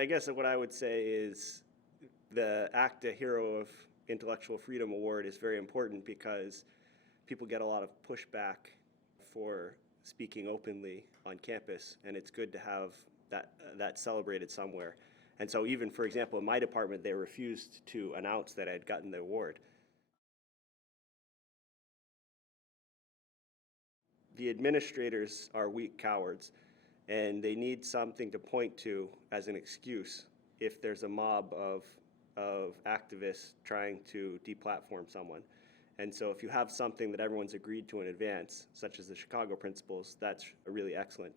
I guess what I would say is the ACTA Hero of Intellectual Freedom Award is very important because people get a lot of pushback for speaking openly on campus, and it's good to have that celebrated somewhere. And so even, for example, in my department, they refused to announce that I had gotten the award. The administrators are weak cowards, and they need something to point to as an excuse if there's a mob of activists trying to deplatform someone. And so if you have something that everyone's agreed to in advance, such as the Chicago principles, that's really excellent,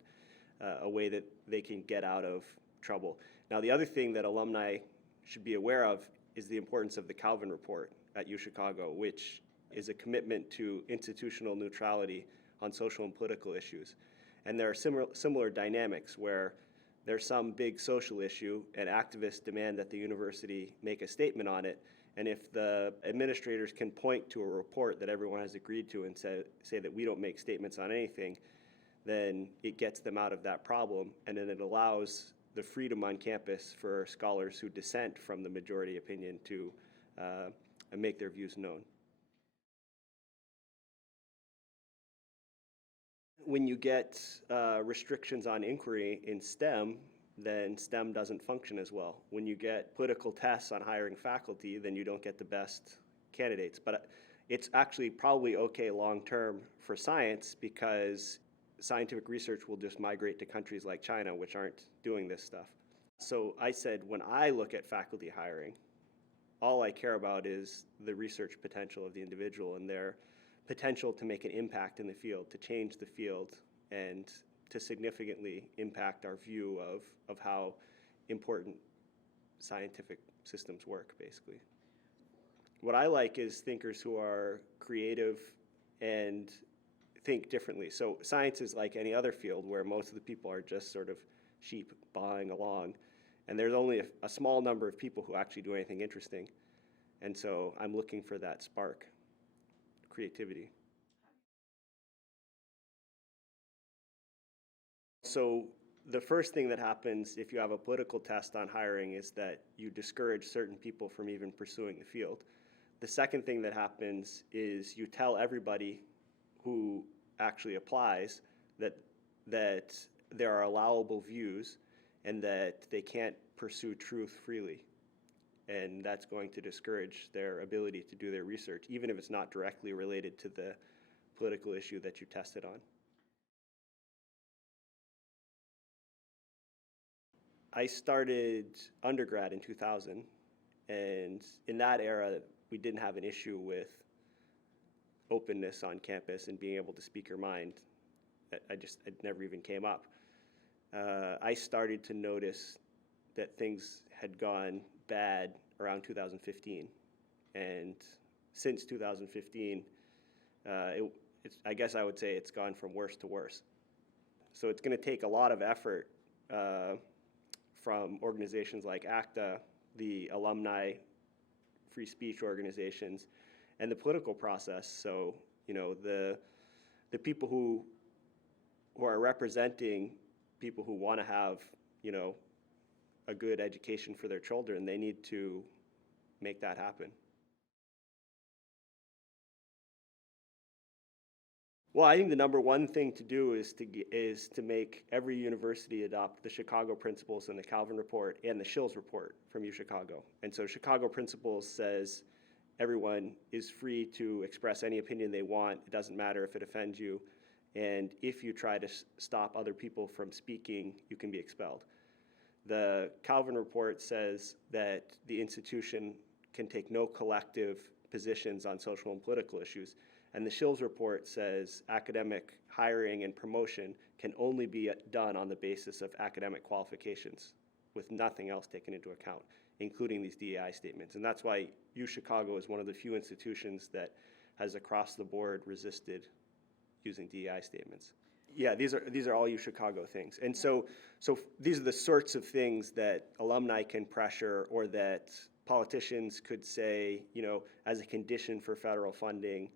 a way that they can get out of trouble. Now, the other thing that alumni should be aware of is the importance of the Calvin Report at UChicago, which is a commitment to institutional neutrality on social and political issues. And there are similar dynamics where there's some big social issue and activists demand that the university make a statement on it. And if the administrators can point to a report that everyone has agreed to and say that we don't make statements on anything, then it gets them out of that problem, and then it allows the freedom on campus for scholars who dissent from the majority opinion to make their views known. When you get restrictions on inquiry in STEM, then STEM doesn't function as well. When you get political tests on hiring faculty, then you don't get the best candidates. But it's actually probably okay long-term for science because scientific research will just migrate to countries like China, which aren't doing this stuff. So I said, when I look at faculty hiring, all I care about is the research potential of the individual and their potential to make an impact in the field, to change the field, and to significantly impact our view of how important scientific systems work, basically. What I like is thinkers who are creative and think differently. So science is like any other field where most of the people are just sort of sheep bowing along, and there's only a small number of people who actually do anything interesting. And so I'm looking for that spark, creativity. So the first thing that happens if you have a political test on hiring is that you discourage certain people from even pursuing the field. The second thing that happens is you tell everybody who actually applies that there are allowable views and that they can't pursue truth freely. And that's going to discourage their ability to do their research, even if it's not directly related to the political issue that you tested on. I started undergrad in 2000, and in that era, we didn't have an issue with openness on campus and being able to speak your mind. It never even came up. I started to notice that things had gone bad around 2015, and since 2015, I guess I would say it's gone from worse to worse. So it's going to take a lot of effort from organizations like ACTA, the alumni free speech organizations, and the political process. So, you know, the people who are representing people who want to have, you know, a good education for their children, they need to make that happen. Well, I think the number one thing to do is to make every university adopt the Chicago Principles and the Calvin Report and the Shills Report from UChicago. And so Chicago Principles says everyone is free to express any opinion they want. It doesn't matter if it offends you. And if you try to stop other people from speaking, you can be expelled. The Calvin Report says that the institution can take no collective positions on social and political issues. And the Shills Report says academic hiring and promotion can only be done on the basis of academic qualifications, with nothing else taken into account, including these DEI statements. And that's why UChicago is one of the few institutions that has across the board resisted using DEI statements. Yeah, these are all UChicago things. And so these are the sorts of things that alumni can pressure, or that politicians could say, you know, as a condition for federal funding,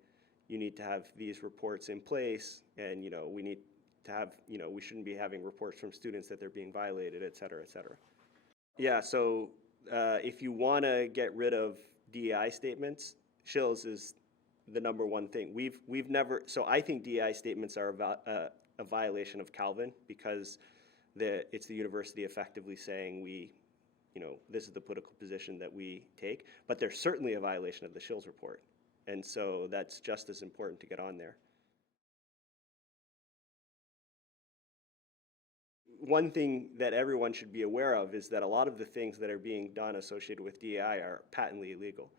you need to have these reports in place, and, you know, we need to have, you know, we shouldn't be having reports from students that they're being violated, et cetera, et cetera. Yeah, so if you want to get rid of DEI statements, shills is the number one thing. We've never, so I think DEI statements are a violation of Calvin because it's the university effectively saying this is the political position that we take, but they're certainly a violation of the Shills report. And so that's just as important to get on there. One thing that everyone should be aware of is that a lot of the things that are being done associated with DEI are patently illegal.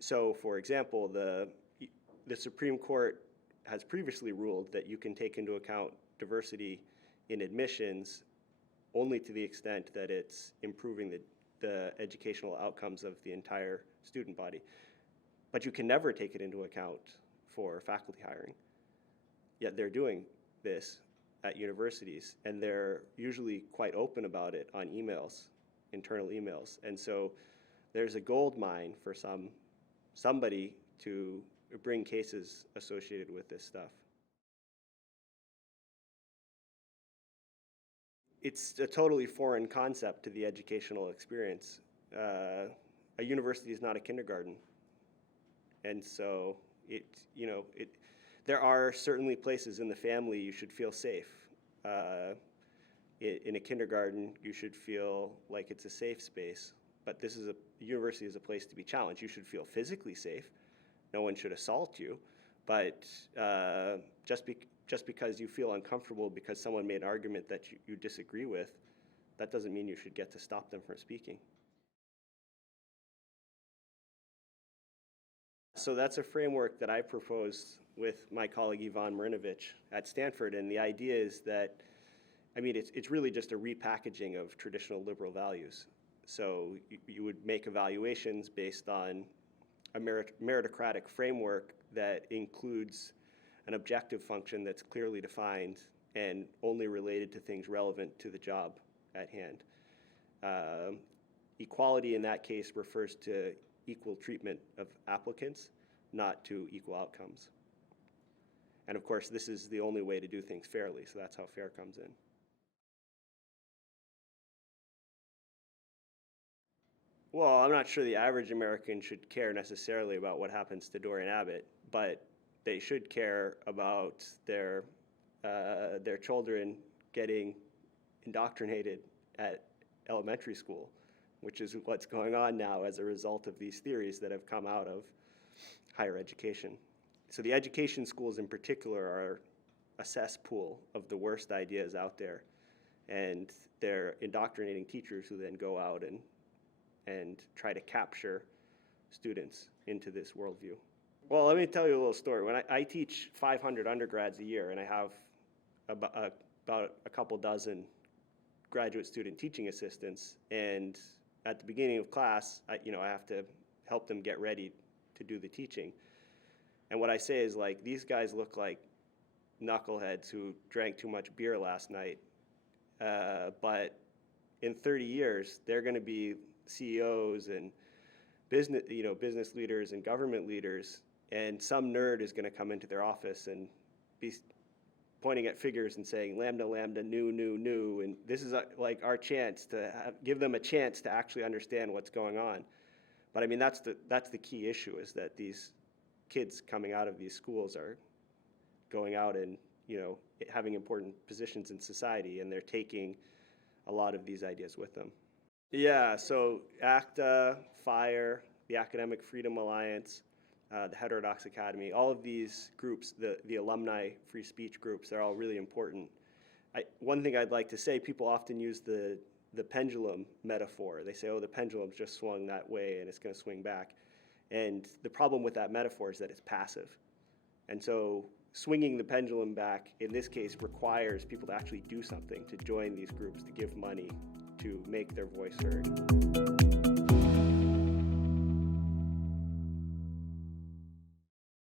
So, for example, the Supreme Court has previously ruled that you can take into account diversity in admissions only to the extent that it's improving the educational outcomes of the entire student body. But you can never take it into account for faculty hiring. Yet they're doing this at universities, and they're usually quite open about it on emails, internal emails. And so there's a gold mine for somebody to bring cases associated with this stuff. It's a totally foreign concept to the educational experience. A university is not a kindergarten. And so there are certainly places in the family you should feel safe. In a kindergarten, you should feel like it's a safe space. But university is a place to be challenged. You should feel physically safe. No one should assault you. But just because you feel uncomfortable because someone made an argument that you disagree with, that doesn't mean you should get to stop them from speaking. So that's a framework that I proposed with my colleague Ivan Marinovich at Stanford, and the idea is that, it's really just a repackaging of traditional liberal values. So you would make evaluations based on a meritocratic framework that includes an objective function that's clearly defined and only related to things relevant to the job at hand. Equality in that case refers to equal treatment of applicants, not to equal outcomes. And of course, this is the only way to do things fairly, so that's how fair comes in. Well, I'm not sure the average American should care necessarily about what happens to Dorian Abbot, but they should care about their children getting indoctrinated at elementary school, which is what's going on now as a result of these theories that have come out of higher education. So the education schools in particular are a cesspool of the worst ideas out there, and they're indoctrinating teachers who then go out and try to capture students into this worldview. Well, let me tell you a little story. When I teach 500 undergrads a year, and I have about a couple dozen graduate student teaching assistants, and at the beginning of class, I have to help them get ready to do the teaching. And what I say is, like, these guys look like knuckleheads who drank too much beer last night, but in 30 years, they're going to be CEOs and business leaders and government leaders, and some nerd is going to come into their office and be pointing at figures and saying lambda, lambda, nu, and this is like our chance to give them a chance to actually understand what's going on. But that's the key issue, is that these kids coming out of these schools are going out and having important positions in society, and they're taking a lot of these ideas with them. Yeah, so ACTA, FIRE, the Academic Freedom Alliance, the Heterodox Academy, all of these groups, the alumni free speech groups, they're all really important. One thing I'd like to say, people often use the pendulum metaphor. They say, oh, the pendulum's just swung that way and it's going to swing back. And the problem with that metaphor is that it's passive. And so swinging the pendulum back, in this case, requires people to actually do something, to join these groups, to give money, to make their voice heard.